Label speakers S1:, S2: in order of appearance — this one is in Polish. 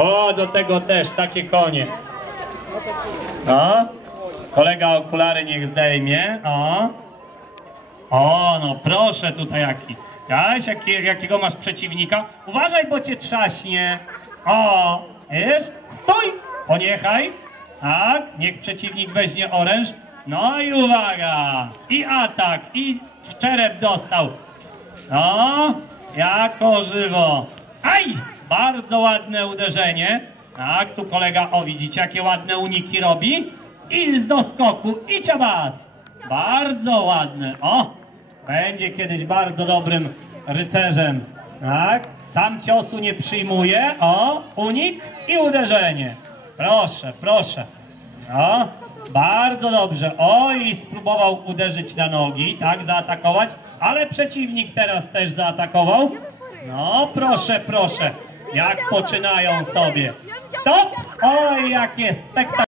S1: O, do tego też, takie konie. No, kolega okulary niech zdejmie, o. O, no proszę tutaj jaki. Jaś, jaki, jakiego masz przeciwnika? Uważaj, bo cię trzaśnie. O, wiesz? Stój! Poniechaj. Tak, niech przeciwnik weźmie oręż. No i uwaga! I atak, i w czerep dostał. No, jako żywo. Aj! Bardzo ładne uderzenie. Tak, tu kolega, o widzicie, jakie ładne uniki robi. I z doskoku, i ciabas. Bardzo ładne. O, będzie kiedyś bardzo dobrym rycerzem. Tak, sam ciosu nie przyjmuje. O, unik i uderzenie. Proszę, proszę. No, bardzo dobrze. O, i spróbował uderzyć na nogi, tak, zaatakować, ale przeciwnik teraz też zaatakował. No, proszę, proszę, jak poczynają sobie. Stop! Oj, jakie spektakularne.